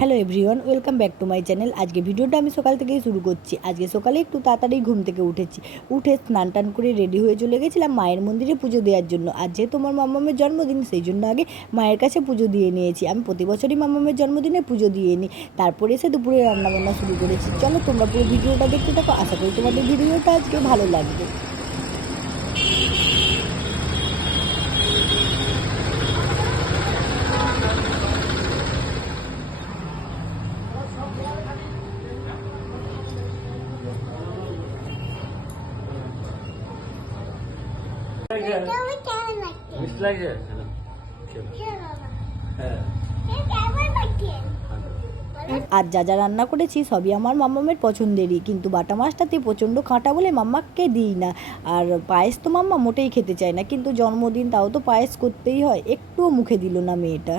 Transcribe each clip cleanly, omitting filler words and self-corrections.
Hello everyone, welcome back to my channel. আজকে ভিডিওটা আমি সকাল থেকেই শুরু করছি। আজকে সকালে একটু তাড়াতাড়ি ঘুম থেকে উঠে স্নান টান করে রেডি হয়ে চলে গেছিলাম মায়ের মন্দিরে পুজো দেওয়ার জন্য। আজ যেহেতু আমার মাম্মামের জন্মদিন, সেই জন্য আগে মায়ের কাছে পুজো দিয়ে নিয়েছি। আমি প্রতি বছরই মাম্মামের জন্মদিনে পুজো দিয়ে নিই, তারপরে এসে দুপুরে রান্নাবান্না শুরু করেছি। চলো তোমরা পুরো ভিডিওটা দেখতে থাকো, আশা করি তোমাদের ভিডিওটা আজকে ভালো লাগবে। আর যা যা রান্না করেছি সবই আমার মাম্মামের পছন্দেরই, কিন্তু বাটা মাছটাতে প্রচণ্ড কাঁটা বলে মাম্মাকে দিই না। আর পায়েস তো মাম্মা মোটেই খেতে চায় না, কিন্তু জন্মদিন তাও তো পায়েস করতেই হয়। একটুও মুখে দিল না মেয়েটা।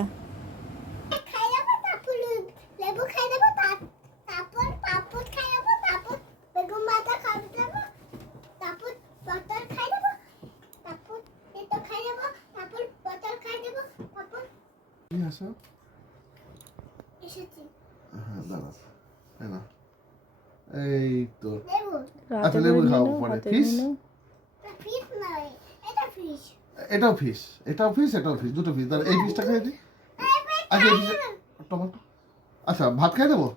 এই তো আচ্ছা, লেবু খাও পরে। ফিশ, এটাও ফিশ, এটাও ফিশ, এটাও ফিশ, দুটো ফিশ। তাহলে এই ফিশটা খাই দিই। আচ্ছা এই ফিশ, টমেটো। আচ্ছা ভাত খাই দেবো।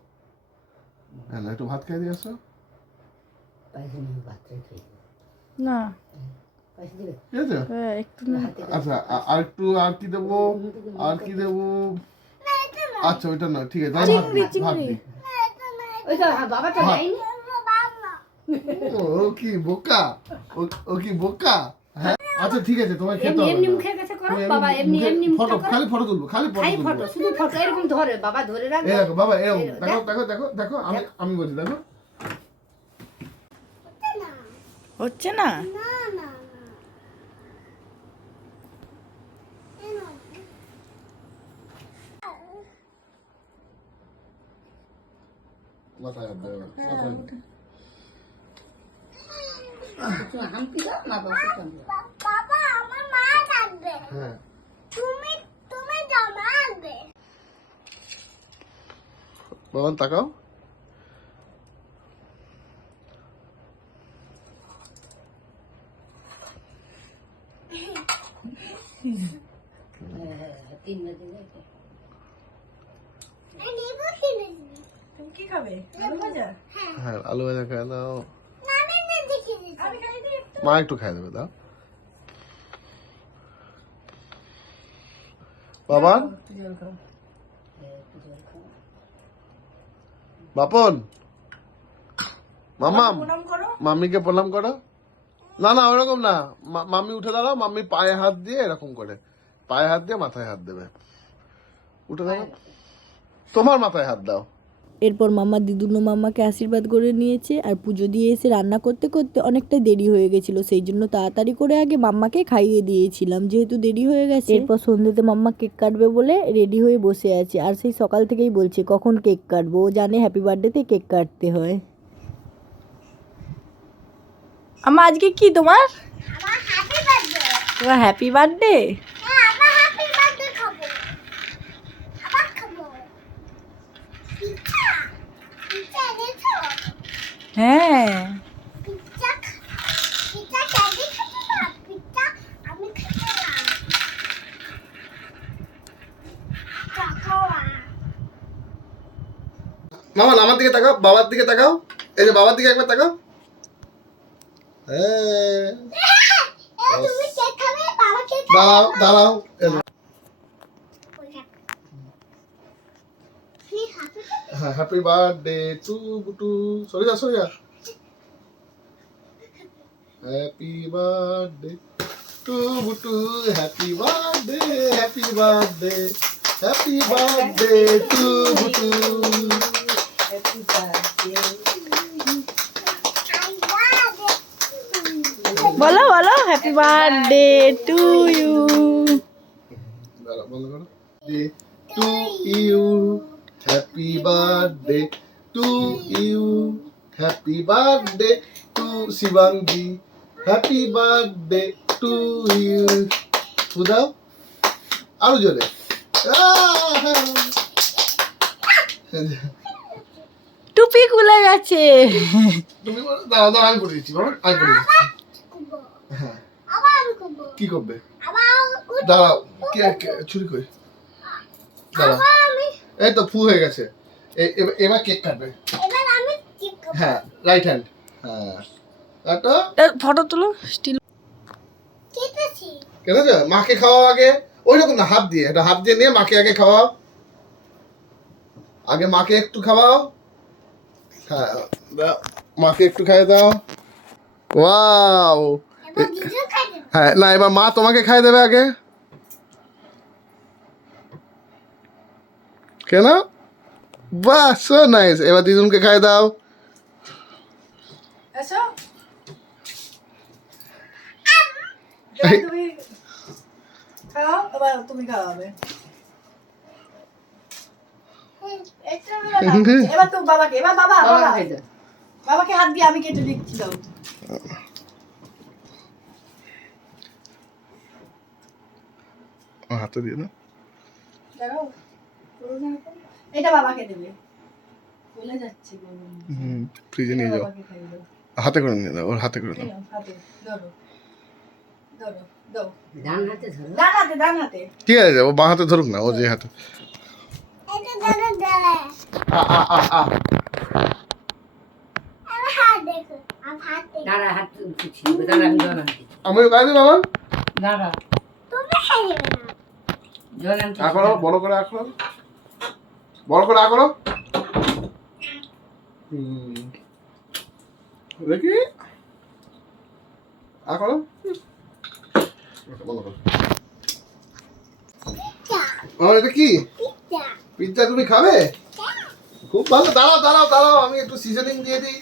হ্যাঁ একটু ভাত খাই দিয়ে আসো না। ঠিক আছে। আচ্ছা আর একটু, আর কি দেবো, আর কি দেবো? আচ্ছা ওইটা না, ঠিক আছে। ভাত দিই। ও কি বোকা, ও কি বোকা। হ্যাঁ আচ্ছা ঠিক আছে, তোমায় খেতে হবে। এমনি মুখের কাছে করো বাবা, এমনি এমনি ফটো, খালি ফটো তুলবো, খালি ফটো, শুধু ফটো এরকম ধরে বাবা, ধরে রাখ। এই দেখো বাবা, এরকম দেখো দেখো দেখো দেখো, আমি বলছি দেখো। হচ্ছে না। মাথায় হাত দেবে, বাবা আমার মা ডাকবে। হ্যাঁ তুমি তুমি যাও, মা আসবে। বাবা তাকাও। তুমি কি খাবে? আলু ভাজা? হ্যাঁ আলু ভাজা খাই দাও। আমি নিজে খেয়েছি। আমি খাই দিই। মা একটু খাই দেবে দাও। বাবা বাপন, মাম্মাম, মাম্মিকে প্রণাম করো। না না ওরকম না, মাম্মি উঠে দাঁড়াও। মাম্মি পায়ে হাত দিয়ে এরকম করে, পায়ে হাত দিয়ে মাথায় হাত দেবে। উঠে দাঁড়াও, তোমার মাথায় হাত দাও। এরপর মাম্মা দিদুনো মাম্মাকে আশীর্বাদ করে নিয়েছে। আর পুজো দিয়ে এসে রান্না করতে করতে অনেকটাই দেরি হয়ে গেছিলো, সেই জন্য তাড়াতাড়ি করে আগে মাম্মাকে খাইয়ে দিয়েছিলাম, যেহেতু দেরি হয়ে গেছে। এরপর সন্ধ্যেতে মাম্মা কেক কাটবে বলে রেডি হয়ে বসে আছে। আর সেই সকাল থেকেই বলছে কখন কেক কাটবো, ও জানে হ্যাপি বার্থডেতে কেক কাটতে হয়। আম্মা আজকে কি তোমার? আমার হ্যাপি বার্থডে। তোমার হ্যাপি বার্থডে? হ্যাঁ আমার হ্যাপি বার্থডে খাবো। আবার খাবো। পিজ্জা, পিজ্জা এনেছো? হ্যাঁ। পিজ্জা, পিজ্জা ক্যান্ডি খাবো না। পিজ্জা আমি খাবো না। চাকোয়া। মামা আমার দিকে তাকাও, বাবার দিকে তাকাও। এই যে বাবার দিকে একবার তাকাও। হ্যাঁ তুমি কেক খাবে, বাবা কেক দাঁড়াও দাঁড়াও। হ্যাঁ হ্যাপি বার্থডে টু বুটু। সরে যা সরে যা। Happy birthday to Butu, happy birthday, happy birthday, happy birthday to Butu. বলো বলো হ্যাপি বার্থডে টু ইউ। দাঁড়াও বলো করো। To you, happy birthday to you, happy birthday to Shivangi, happy birthday to you. ফুদাও আরো জোরে। টুপি খুলে গেছে। তুমি দাঁড়াও দাঁড়াও, আমি করে দিচ্ছি বাবা, আমি করে দিচ্ছি। করবো। হ্যাঁ, আবার আমি করবো। কি করবে? আবার দাঁড়াও, ছুরি কই? দাঁড়াও, আবার আমি এই তো ফু হয়ে গেছে। এবার কেক কাটবে। এবার আমি কি করবো? হ্যাঁ, রাইট হ্যান্ড। হ্যাঁ, কাটো। ফটো তুলো স্টিল। কেটেছি। কেটেছো? মাকে খাওয়াও আগে। ওই রকম না, হাত দিয়ে, এটা হাত দিয়ে নিয়ে মাকে আগে খাওয়াও। আগে মাকে একটু খাওয়াও। হ্যাঁ, দাও, মাকে একটু খাইয়ে দাও। ওয়াও। এবার দিদু খাই দেবো। হ্যাঁ, না এবার মা তোমাকে খাইয়ে দেবে আগে। কেন? বাহ, সো নাইস। এবার দিদুনকে খাইয়ে দাও। এসো। এই, তুমি খাও, এবার তুমি খাওয়াবে। এবার তো বাবাকে, এবার বাবা বাবা বাবা খাই দাও। বাবাকে হাত দিয়ে আমি কেটে দিচ্ছি। দাও। হাতে দিয়ে দাও। দাঁড়াও। এটা বাবাকে দেবে। চলে যাচ্ছে গরম। ফ্রিজে নিয়ে যাও। বাবাকে খাইয়ে দাও। হাতে করে নিয়ে দাও, ওর হাতে করে দাও। এই নাও, হাতে ধরো। ধরো, দাও। ডান হাতে ধরো। ডান হাতে, ডান হাতে। ঠিক আছে, ও বাঁ হাতে ধরুক না, ও যে হাতে। এটা দাদা দাদা। আ আ আ আ। আমার হাত দেখো। আমার হাত দেখো। দাঁড়া হাত তুলছি। দাঁড়া আমি জল আনছি। আমিও খাই দিই বাবা। দাঁড়া তুমি খাই দেবে না। জল আনছি। আঁকড়ো, বড় করে আঁকড়ো। বড় করে আঁকড়ো। দেখি আঁকড়ো। বন্ধ করো। পিজ্জা। ও, এটা কি? পিজ্জা। পিৎজা তুমি খাবে? খুব ভালো। দাঁড়াও দাঁড়াও দাঁড়াও, আমি একটু সিজনিং দিয়ে দিই।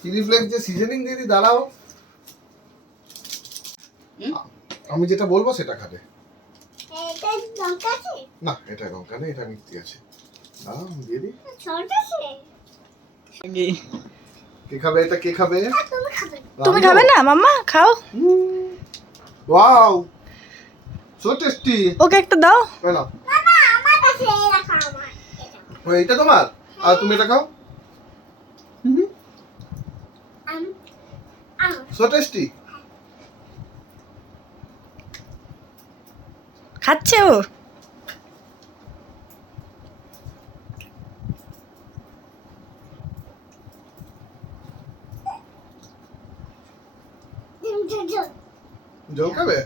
চিলি ফ্লেক্স যে সিজনিং দিয়ে দিই, দাঁড়াও। আমি যেটা বলবো সেটা খাবে। এটা লঙ্কা আছে? না, এটা লঙ্কা নেই, এটা মিষ্টি আছে। দাঁড়াও, আমি দিয়ে দিই। ছোট আছে? কে খাবে এটা? কে খাবে? তুমি খাবে। তুমি খাবে না মাম্মা? খাও। Wow, so tasty. ওকে একটা দাও। না, মামা আমার কাছে এই রাখা আমার। এটা। এটা তোমার, আর তুমি এটা খাও। আম আম সো টেস্টি। খাচ্ছে ও। জল খাবে?